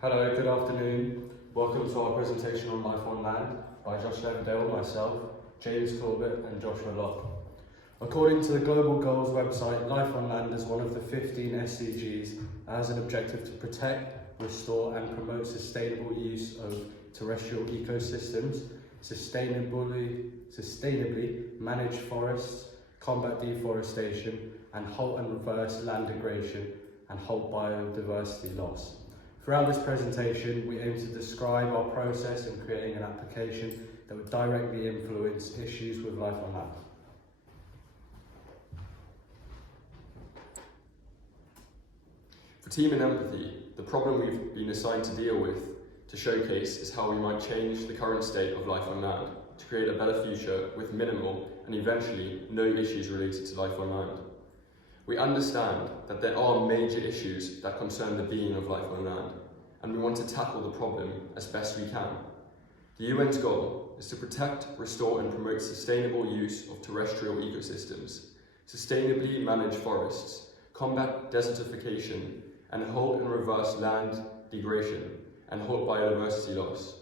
Hello, good afternoon. Welcome to our presentation on Life on Land by Josh Leverdale, myself, James Corbett and Joshua Locke. According to the Global Goals website, Life on Land is one of the 15 SDGs that has an objective to protect, restore and promote sustainable use of terrestrial ecosystems, sustainably manage forests, combat deforestation and halt and reverse land degradation and halt biodiversity loss. Throughout this presentation, we aim to describe our process in creating an application that would directly influence issues with life on land. For Team and Empathy, the problem we've been assigned to deal with to showcase is how we might change the current state of life on land to create a better future with minimal and eventually no issues related to life on land. We understand that there are major issues that concern the being of life on land, and we want to tackle the problem as best we can. The UN's goal is to protect, restore and promote sustainable use of terrestrial ecosystems, sustainably manage forests, combat desertification, and halt and reverse land degradation, and halt biodiversity loss.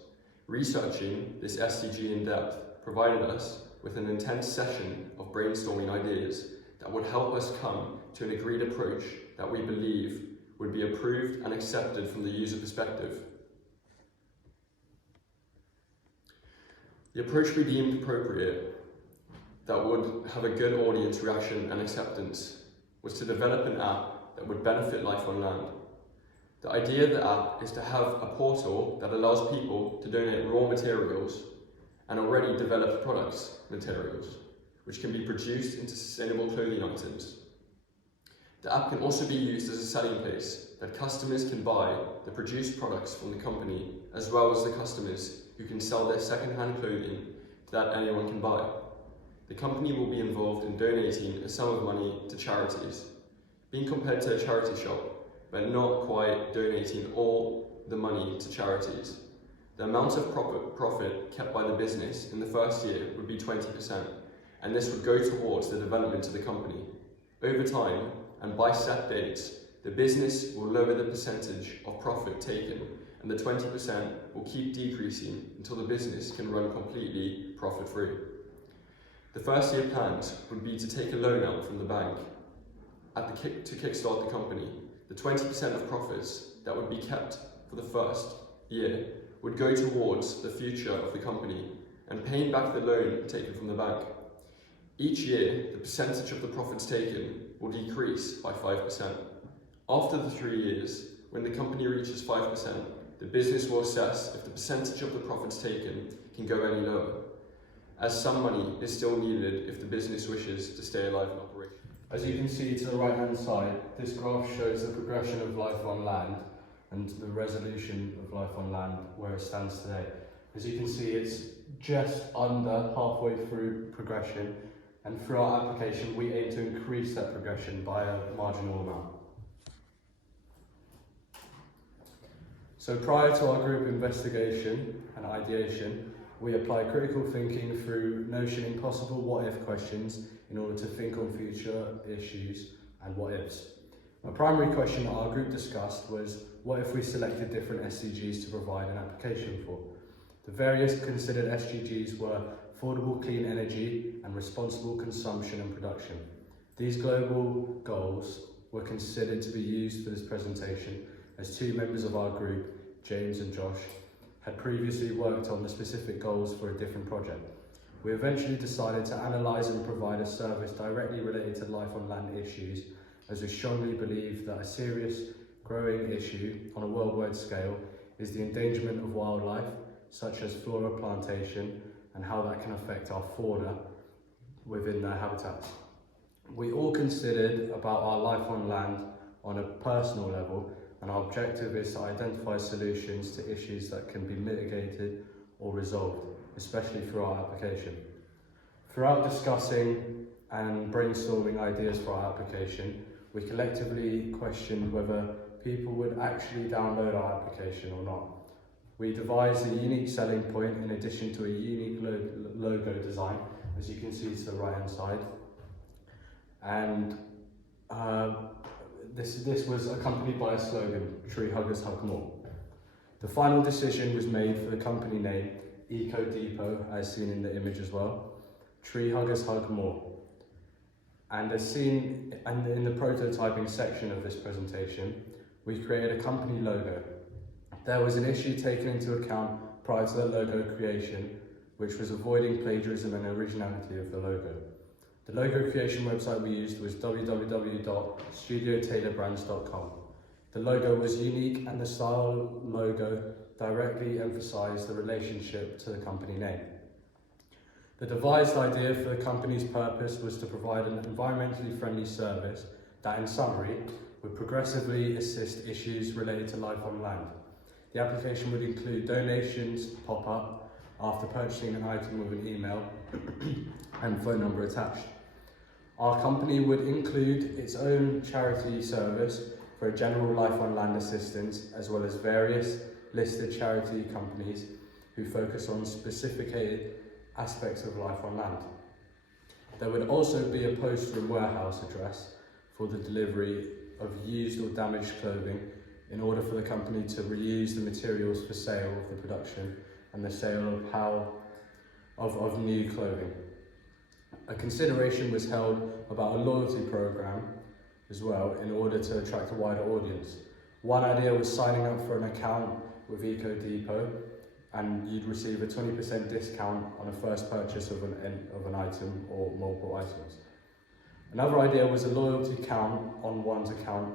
Researching this SDG in depth provided us with an intense session of brainstorming ideas that would help us come to an agreed approach that we believe would be approved and accepted from the user perspective. The approach we deemed appropriate that would have a good audience reaction and acceptance was to develop an app that would benefit life on land. The idea of the app is to have a portal that allows people to donate raw materials and already developed products materials, which can be produced into sustainable clothing items. The app can also be used as a selling place that customers can buy the produced products from the company, as well as the customers who can sell their second-hand clothing that anyone can buy. The company will be involved in donating a sum of money to charities, being compared to a charity shop, but not quite donating all the money to charities. The amount of profit kept by the business in the first year would be 20%, and this would go towards the development of the company. Over time, and by set dates, the business will lower the percentage of profit taken, and the 20% will keep decreasing until the business can run completely profit-free. The first year plans would be to take a loan out from the bank to kickstart the company. The 20% of profits that would be kept for the first year would go towards the future of the company and paying back the loan taken from the bank. Each year, the percentage of the profits taken will decrease by 5%. After the 3 years, when the company reaches 5%, the business will assess if the percentage of the profits taken can go any lower, as some money is still needed if the business wishes to stay alive and operate. As you can see to the right hand side, this graph shows the progression of life on land and the resolution of life on land where it stands today. As you can see, it's just under halfway through progression, and through our application we aim to increase that progression by a marginal amount. So prior to our group investigation and ideation, we apply critical thinking through notioning possible what-if questions in order to think on future issues and what-ifs. A primary question that our group discussed was, what if we selected different SDGs to provide an application for? The various considered SDGs were affordable clean energy and responsible consumption and production. These global goals were considered to be used for this presentation as two members of our group, James and Josh, had previously worked on the specific goals for a different project. We eventually decided to analyse and provide a service directly related to life on land issues, as we strongly believe that a serious growing issue on a worldwide scale is the endangerment of wildlife, such as flora plantation, and how that can affect our fauna within their habitats. We all considered about our life on land on a personal level, and our objective is to identify solutions to issues that can be mitigated or resolved, especially through our application. Throughout discussing and brainstorming ideas for our application, we collectively questioned whether people would actually download our application or not. We devised a unique selling point in addition to a unique logo design, as you can see to the right hand side. And this was accompanied by a slogan, Tree Huggers Hug More. The final decision was made for the company name, Eco Depot, as seen in the image as well. Tree huggers hug more. And as seen in the prototyping section of this presentation, we created a company logo. There was an issue taken into account prior to the logo creation, which was avoiding plagiarism and originality of the logo. The logo creation website we used was www.studiotailorbrands.com. The logo was unique and the style logo directly emphasised the relationship to the company name. The devised idea for the company's purpose was to provide an environmentally friendly service that, in summary, would progressively assist issues related to life on land. The application would include donations pop up after purchasing an item with an email and phone number attached. Our company would include its own charity service for a general life on land assistance, as well as various listed charity companies who focus on specific aspects of life on land. There would also be a post and warehouse address for the delivery of used or damaged clothing in order for the company to reuse the materials for sale of the production and the sale of new clothing. A consideration was held about a loyalty program as well in order to attract a wider audience. One idea was signing up for an account with Eco Depot, and you'd receive a 20% discount on a first purchase of an item or multiple items. Another idea was a loyalty count on one's account,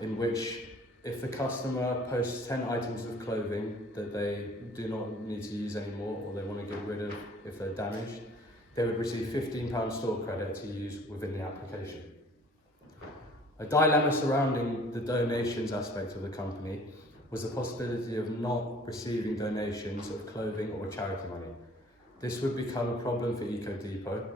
in which if the customer posts 10 items of clothing that they do not need to use anymore or they want to get rid of if they're damaged, they would receive £15 store credit to use within the application. A dilemma surrounding the donations aspect of the company was the possibility of not receiving donations of clothing or charity money. This would become a problem for Eco Depot,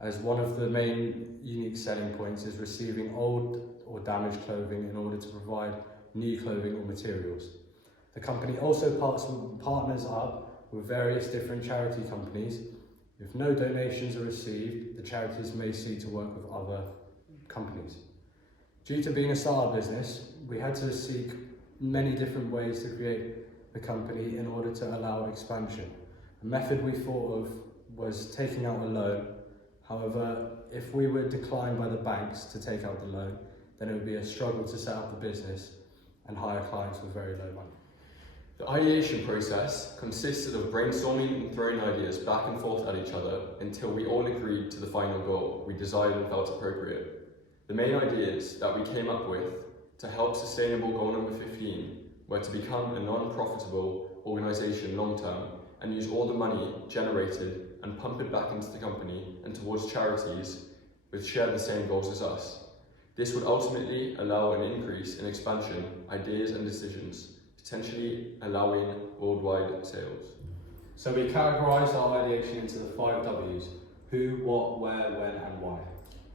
as one of the main unique selling points is receiving old or damaged clothing in order to provide new clothing or materials. The company also partners up with various different charity companies. If no donations are received, the charities may seek to work with other companies. Due to being a startup business, we had to seek many different ways to create the company in order to allow expansion. A method we thought of was taking out a loan. However, if we were declined by the banks to take out the loan, then it would be a struggle to set up the business and hire clients with very low money. The ideation process consisted of brainstorming and throwing ideas back and forth at each other until we all agreed to the final goal we desired and felt appropriate. The main ideas that we came up with to help sustainable goal number 15 were to become a non-profitable organisation long-term and use all the money generated and pump it back into the company and towards charities which share the same goals as us. This would ultimately allow an increase in expansion, ideas and decisions, potentially allowing worldwide sales. So we categorised our ideation into the 5 W's: who, what, where, when and why.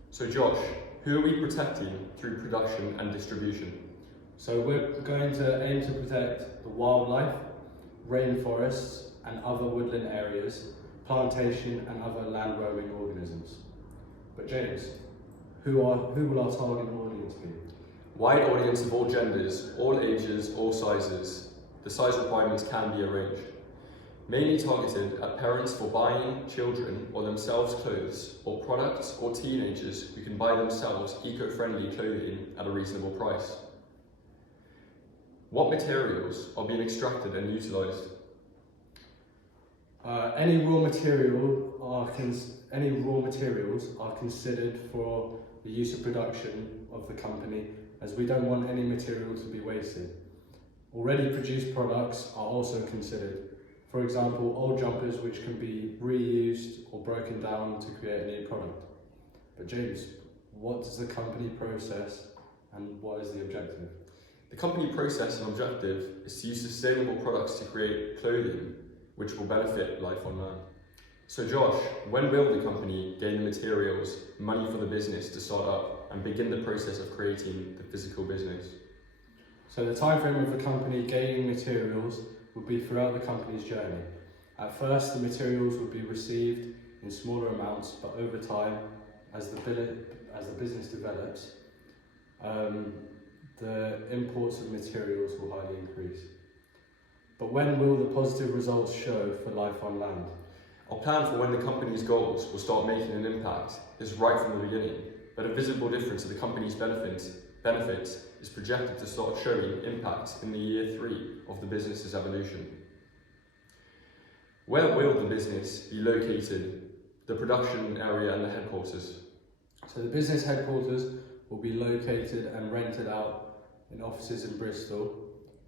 So Josh, who are we protecting through production and distribution? So we're going to aim to protect the wildlife, rainforests and other woodland areas, plantation and other land-roaming organisms. But James, who will our target audience be? Wide audience of all genders, all ages, all sizes. The size requirements can be arranged. Mainly targeted at parents for buying children or themselves clothes, or products or teenagers who can buy themselves eco-friendly clothing at a reasonable price. What materials are being extracted and utilised? Any raw materials are considered for the use of production of the company, as we don't want any material to be wasted. Already produced products are also considered. For example, old jumpers which can be reused or broken down to create a new product. But James, what does the company process and what is the objective? The company process and objective is to use sustainable products to create clothing which will benefit life on land. So Josh, when will the company gain the materials, money for the business to start up and begin the process of creating the physical business? So the time frame of the company gaining materials would be throughout the company's journey. At first, the materials would be received in smaller amounts, but over time, as the business develops, the imports of materials will highly increase. But when will the positive results show for life on land? Our plan for when the company's goals will start making an impact is right from the beginning, but a visible difference of the company's benefits is projected to start showing impact in the year 3 of the business's evolution. Where will the business be located, the production area and the headquarters? So the business headquarters will be located and rented out in offices in Bristol,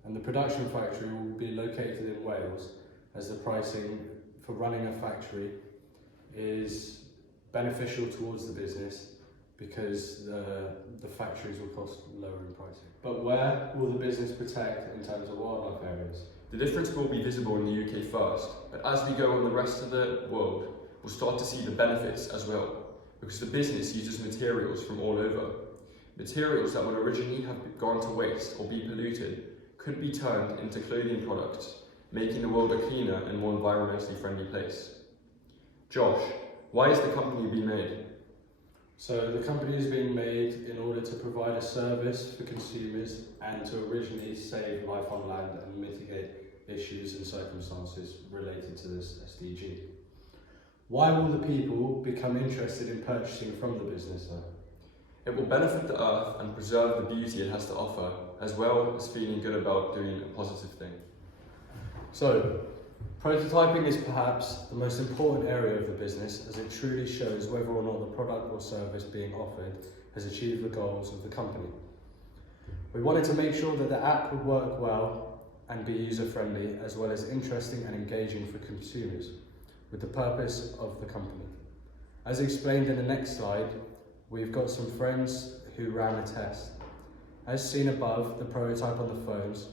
and the production factory will be located in Wales, as the pricing for running a factory is beneficial towards the business because the factories will cost lower in pricing. But where will the business protect in terms of wildlife areas? The difference will be visible in the UK first, but as we go on the rest of the world, we'll start to see the benefits as well, because the business uses materials from all over. Materials that would originally have gone to waste or be polluted could be turned into clothing products, making the world a cleaner and more environmentally friendly place. Josh, why is the company being made? So the company is being made in order to provide a service for consumers and to originally save life on land and mitigate issues and circumstances related to this SDG. Why will the people become interested in purchasing from the business though? It will benefit the earth and preserve the beauty it has to offer, as well as feeling good about doing a positive thing. So, prototyping is perhaps the most important area of the business, as it truly shows whether or not the product or service being offered has achieved the goals of the company. We wanted to make sure that the app would work well and be user-friendly, as well as interesting and engaging for consumers, with the purpose of the company. As explained in the next slide, we've got some friends who ran a test. As seen above, the prototype on the phones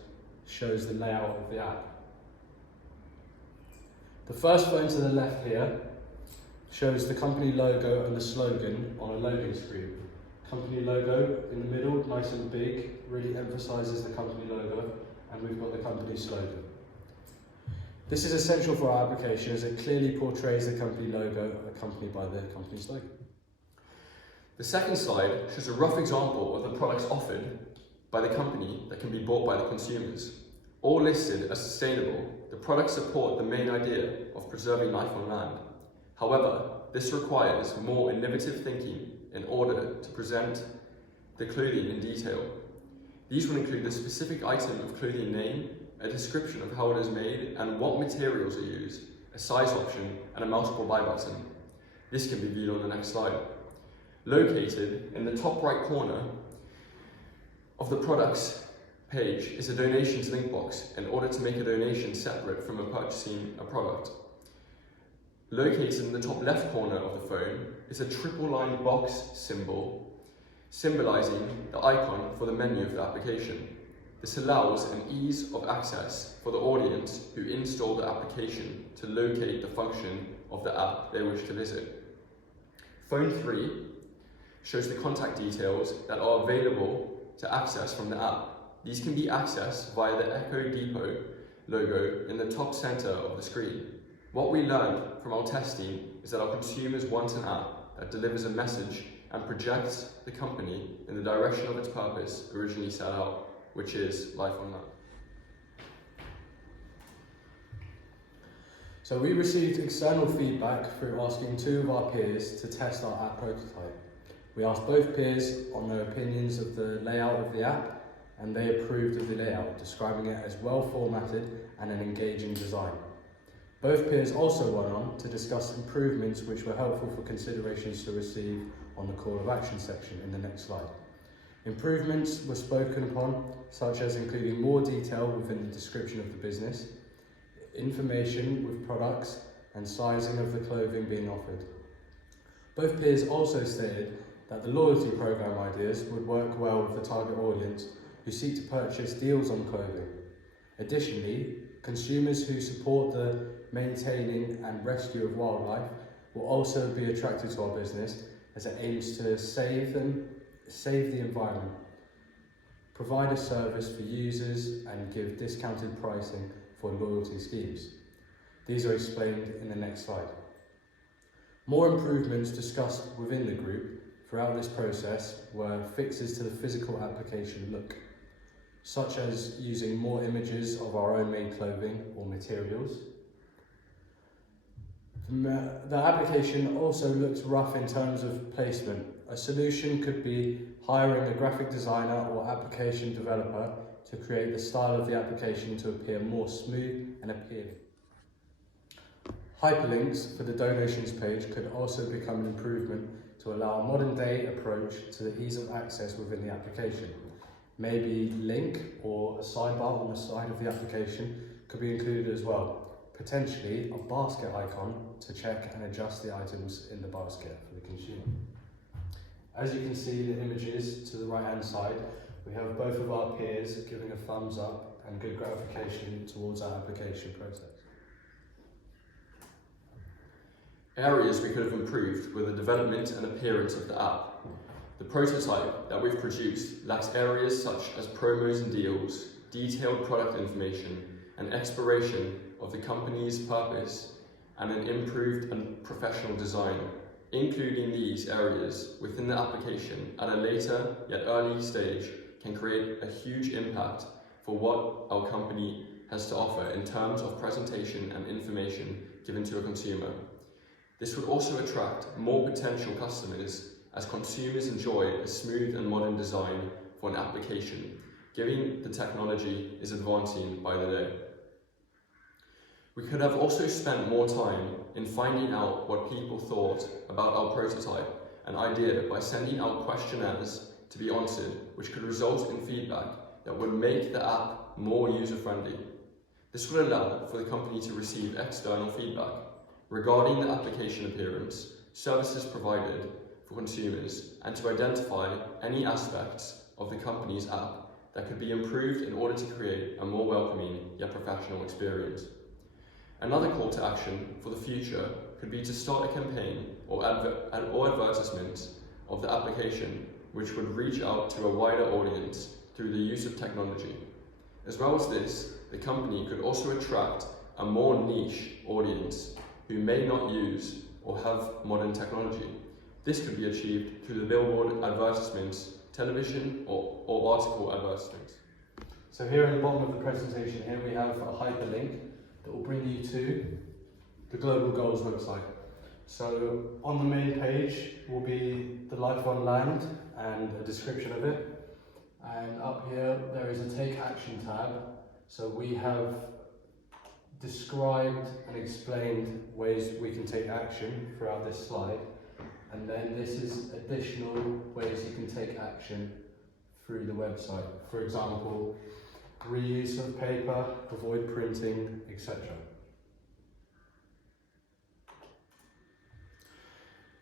shows the layout of the app. The first phone to the left here shows the company logo and the slogan on a loading screen. Company logo in the middle, nice and big, really emphasises the company logo, and we've got the company slogan. This is essential for our application as it clearly portrays the company logo accompanied by the company slogan. The second slide shows a rough example of the products offered by the company that can be bought by the consumers. All listed as sustainable, the products support the main idea of preserving life on land. However, this requires more innovative thinking in order to present the clothing in detail. These will include the specific item of clothing name, a description of how it is made and what materials are used, a size option, and a multiple buy button. This can be viewed on the next slide. Located in the top right corner of the products page is a donations link box in order to make a donation separate from purchasing a product. Located in the top left corner of the phone is a triple-lined box symbol symbolizing the icon for the menu of the application. This allows an ease of access for the audience who install the application to locate the function of the app they wish to visit. Phone 3 shows the contact details that are available to access from the app. These can be accessed via the Echo Depot logo in the top center of the screen. What we learned from our testing is that our consumers want an app that delivers a message and projects the company in the direction of its purpose originally set out, which is life on land. So we received external feedback through asking 2 of our peers to test our app prototype. We asked both peers on their opinions of the layout of the app, and they approved of the layout, describing it as well formatted and an engaging design. Both peers also went on to discuss improvements which were helpful for considerations to receive on the call of action section in the next slide. Improvements were spoken upon, such as including more detail within the description of the business, information with products and sizing of the clothing being offered. Both peers also stated that the loyalty program ideas would work well with the target audience who seek to purchase deals on clothing. Additionally, consumers who support the maintaining and rescue of wildlife will also be attracted to our business as it aims to save the environment, provide a service for users and give discounted pricing for loyalty schemes. These are explained in the next slide. More improvements discussed within the group throughout this process were fixes to the physical application look. such as using more images of our own made clothing or materials. The application also looks rough in terms of placement. A solution could be hiring a graphic designer or application developer to create the style of the application to appear more smooth and appealing. Hyperlinks for the donations page could also become an improvement to allow a modern day approach to the ease of access within the application. Maybe link or a sidebar on the side of the application could be included as well. Potentially a basket icon to check and adjust the items in the basket for the consumer. As you can see the images to the right hand side, we have both of our peers giving a thumbs up and good gratification towards our application process. Areas we could have improved were the development and appearance of the app. The prototype that we've produced lacks areas such as promos and deals, detailed product information, and exploration of the company's purpose, and an improved and professional design. Including these areas within the application at a later yet early stage can create a huge impact for what our company has to offer in terms of presentation and information given to a consumer. This would also attract more potential customers as consumers enjoy a smooth and modern design for an application, given the technology is advancing by the day. We could have also spent more time in finding out what people thought about our prototype and idea by sending out questionnaires to be answered, which could result in feedback that would make the app more user-friendly. This would allow for the company to receive external feedback regarding the application appearance, services provided for consumers, and to identify any aspects of the company's app that could be improved in order to create a more welcoming yet professional experience. Another call to action for the future could be to start a campaign or advertisement of the application which would reach out to a wider audience through the use of technology. As well as this, the company could also attract a more niche audience who may not use or have modern technology. This could be achieved through the billboard advertisements, television or article advertisements. So here at the bottom of the presentation here we have a hyperlink that will bring you to the Global Goals website. So on the main page will be the Life on Land and a description of it. And up here there is a Take Action tab. So we have described and explained ways we can take action throughout this slide. And then this is additional ways you can take action through the website. For example, reuse of paper, avoid printing, etc.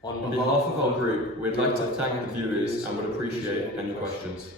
On behalf of our group, we'd like to thank the viewers and would appreciate any questions.